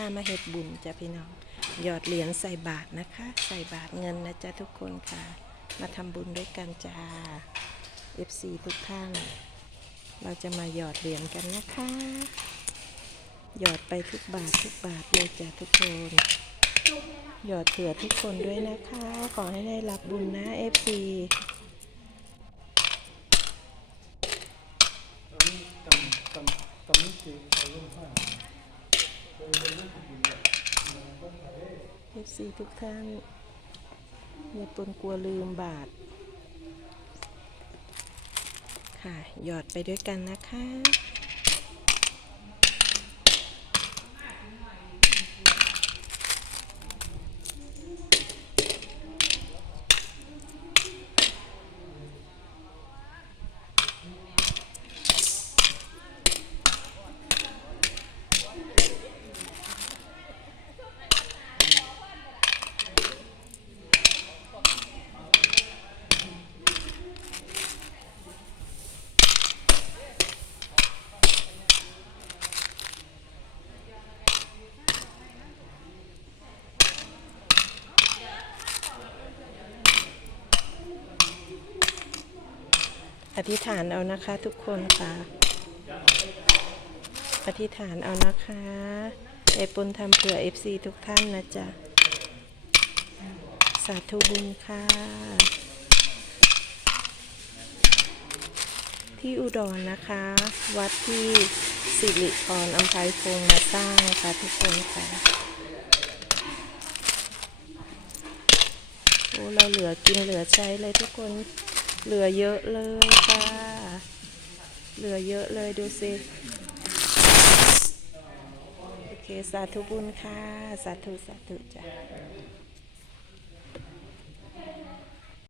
พามาเฮ็ดบุญจ้ะพี่น้อง หยอดเหรียญใส่บาทนะคะ ใส่บาทเงินนะจ๊ะทุกคนค่ะ มาทำบุญด้วยกันจ้า FC ทุกท่าน เราจะมาหยอดเหรียญกันนะคะ หยอดไปทุกบาททุกบาทเลยจ้ะทุกคน หยอดเผื่อทุกคนด้วยนะคะ ขอให้ได้รับบุญนะ FC เอฟซีทุกท่านอย่าปนกลัวลืมบาท ค่ะ หยอดไปด้วยกันนะคะ อธิษฐานเอานะคะทุกคนค่ะ อธิษฐานเอานะคะไอปุณทำเผื่อ FC ทุกท่านนะจ๊ะ สาธุบุญค่ะ ที่อุดรนะคะ วัดที่สิริพรอัมภัยพงมาสร้างค่ะทุกคนค่ะโอ้เราเหลือกินเหลือใช้เลยทุกคน เหลือเยอะเลยค่ะเหลือเยอะเลยดูสิ โอเค สาธุบุญค่ะ สาธุ สาธุจ้ะ